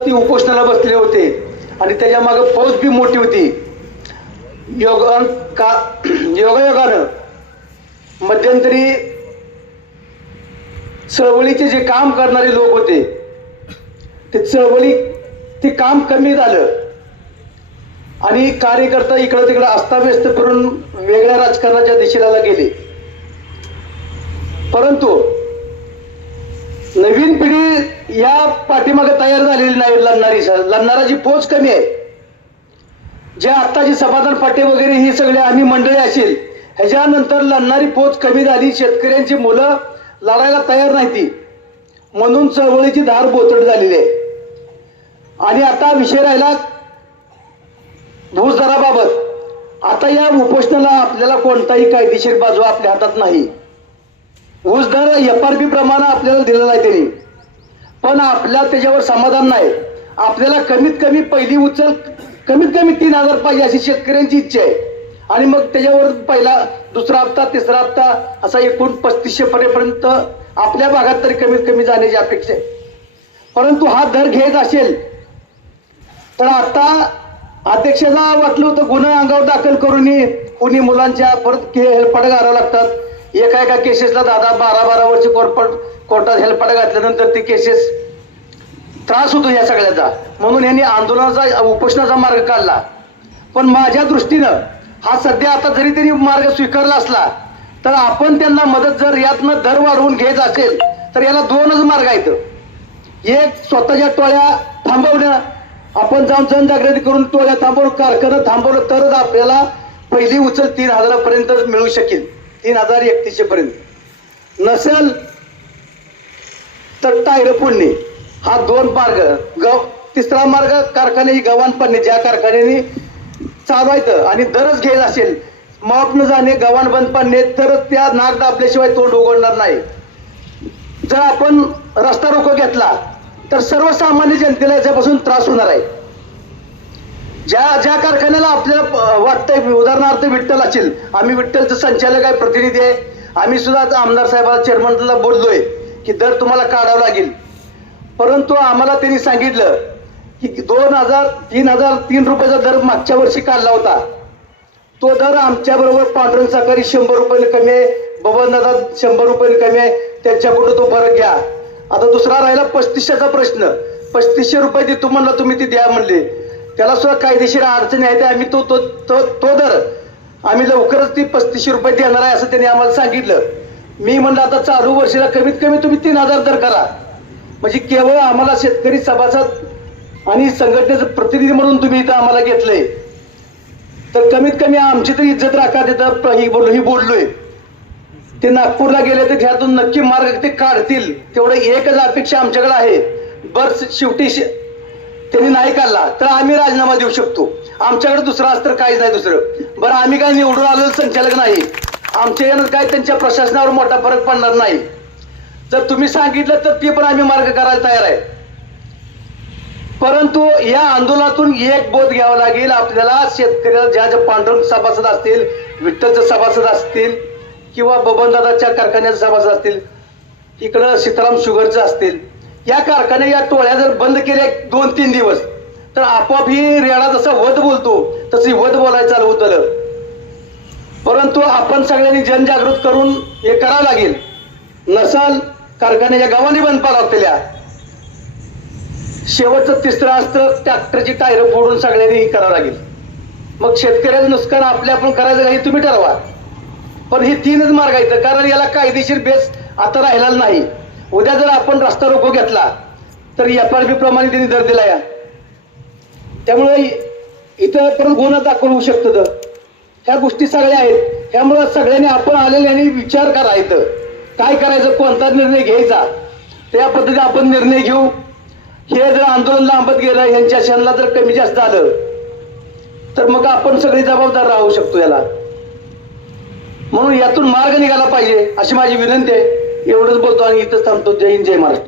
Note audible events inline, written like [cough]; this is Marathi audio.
ती उपोषणाला बसलेले होते. आणि त्याच्यामागे फौज बी मोठी होती. योग का [clears throat] योगायोगानं मध्यंतरी चळवळीचे जे काम करणारे लोक होते ते चळवळी ते काम कमी झालं. आणि कार्यकर्ता इकडं तिकडं अस्ताव्यस्त करून वेगळ्या राजकारणाच्या दिशेला गेले. परंतु नवीन पिढी या पाठीमागे तयार झालेली नाही लढणारी लढणाराची पोच कमी आहे जे आत्ताची समाधान पाटे वगैरे ही सगळे आम्ही मंडळी असेल ह्याच्यानंतर लढणारी पोच कमी झाली शेतकऱ्यांची मुलं लढायला तयार नाही ती. म्हणून चळवळीची धार बोतड झालेली आहे. आणि आता विषय राहिला भूस आता या उपोषणाला आपल्याला कोणताही कायदेशीर बाजू आपल्या हातात नाही. ऊस दर एफ आर पी प्रमाणे आपल्याला दिलेला आहे त्यांनी. पण आपल्या त्याच्यावर समाधान नाही. आपल्याला कमीत कमी पहिली उचल कमीत कमी तीन हजार पाहिजे अशी शेतकऱ्यांची इच्छा आहे. आणि मग त्याच्यावर पहिला दुसरा हप्ता तिसरा हप्ता असा एकूण पस्तीसशे पर्यंत आपल्या भागात तरी कमीत कमी जाण्याची अपेक्षा आहे. परंतु हा दर घ्यायचा असेल तर आता अध्यक्षाला वाटलं होतं गुन्हा अंगावर दाखल करून कुणी मुलांच्या परत हेलपाट घालावं लागतात. एका एका केसेसला दादा बारा बारा वर्ष कोर्ट कोर्टात हेल्पाट घातल्यानंतर ते केसेस त्रास होतो या सगळ्याचा. म्हणून यांनी आंदोलनाचा उपोषणाचा मार्ग काढला. पण माझ्या दृष्टीनं हा सध्या आता जरी त्यांनी मार्ग स्वीकारला असला तर आपण त्यांना मदत जर यातनं दर वाढवून घ्यायचा असेल तर याला दोनच मार्ग आहेत. एक स्वतःच्या टोळ्या थांबवणं. आपण जाऊन जनजागृती करून टोळ्या थांबवून कारखाना थांबवलं तरच आपल्याला पहिली उचल तीन हजारापर्यंत मिळू शकेल. तीन हजार एकतीसशे पर्यंत. नसेल तर टायर पुण्य हा दोन मार्ग गव तिसरा मार्ग कारखाने गव्हाण पडणे. ज्या कारखान्याने चालवायचं आणि दरच घेत असेल माप न जाणे गव्हाण बंद पडणे तरच त्या नाक दाबल्याशिवाय तोंड उघडणार नाही. जर आपण रस्ता रोको घेतला तर सर्वसामान्य जनतेला याच्यापासून त्रास होणार आहे. ज्या ज्या कारखान्याला आपल्याला वाटतंय उदाहरणार्थ विठ्ठल असेल आम्ही विठ्ठलचं संचालक आहे प्रतिनिधी आहे. आम्ही सुद्धा आमदार साहेबाला चेअरमनला बोललोय की दर तुम्हाला काढावं लागेल. परंतु आम्हाला त्यांनी सांगितलं की दोन हजार तीन हजार तीन रुपयाचा दर मागच्या वर्षी काढला होता. तो दर आमच्या बरोबर पांढरण साकारी शंभर रुपयाने कमी आहे बबन दादा शंभर रुपयाने कमी आहे त्यांच्याकडून तो फरक घ्या. आता दुसरा राहिला पस्तीसशेचा प्रश्न. पस्तीसशे रुपये देतो म्हणला तुम्ही ते द्या म्हणले. त्याला सुद्धा कायदेशीर अडचणी ते आम्ही तो तो तो तो दर आम्ही लवकरच ती पस्तीसशे रुपये देणार आहे असं त्यांनी आम्हाला सांगितलं. मी म्हणलं आता चालू वर्षाला कमीत कमी तुम्ही तीन हजार दर करा. म्हणजे केवळ आम्हाला शेतकरी सभासद आणि संघटनेचं प्रतिनिधी म्हणून तुम्ही इथं आम्हाला घेतलंय. तर कमीत कमी आमची तरी इज्जत राखा तिथं ही बोललो ही बोललोय. ते नागपूरला गेले तर ह्यातून नक्की मार्ग ते काढतील. तेवढं एकच अपेक्षा आमच्याकडे आहे. बस शेवटी शे- त्यांनी नाही काढला तर आम्ही राजीनामा देऊ शकतो. आमच्याकडे दुसरं अस्त्र काहीच नाही दुसरं. बरं आम्ही काय निवडून आलेलं संचालक नाही. आमच्या यानं काय त्यांच्या प्रशासनावर मोठा फरक पडणार नाही. जर तुम्ही सांगितलं तर ते पण आम्ही मार्ग करायला तयार आहे. परंतु या आंदोलनातून एक बोध घ्यावा लागेल. आपल्याला शेतकऱ्याला ज्या ज्या पांडुरंग सभासद असतील विठ्ठलचे सभासद असतील किंवा बबनदादाच्या कारखान्याचे सभासद असतील इकडं सीताराम शुगरचं असतील या कारखान्या या टोळ्या जर बंद केल्या दोन तीन दिवस तर आपोआप ही रेडा जसा वध बोलतो तशी वध बोलायला चालू होतं परंतु आपण सगळ्यांनी जनजागृत करून हे करावं लागेल. नसल कारखान्याच्या गावाने बंद पाडावं लागतेल्या. शेवटचं तिसरं अस्त्र ट्रॅक्टरची टायर फोडून सगळ्यांनी हे करावं लागेल. मग शेतकऱ्याचं नुकसान आपल्या आपण करायचं काही तुम्ही ठरवा. पण हे तीनच मार्ग आहेत कारण याला कायदेशीर बेस आता राहिला नाही. उद्या जर आपण रस्ता रोको घेतला तर एफ आर पी प्रमाणे त्यांनी दर दिला या. त्यामुळे इथं परत गुन्हा दाखल होऊ शकतं तर. ह्या गोष्टी सगळ्या आहेत. त्यामुळं सगळ्यांनी आपण आलेल्यांनी विचार करा इथं. काय करायचं कोणता निर्णय घ्यायचा? त्या पद्धतीने आपण निर्णय घेऊ. हे जर आंदोलन लांबत गेलं ह्यांच्या क्षणाला जर कमी जास्त आलं तर मग आपण सगळी जबाबदार राहू शकतो याला. म्हणून यातून मार्ग निघाला पाहिजे अशी माझी विनंती आहे. एवढंच बोलतो आणि इथंच थांबतो. जय हिंद जय महाराष्ट्र.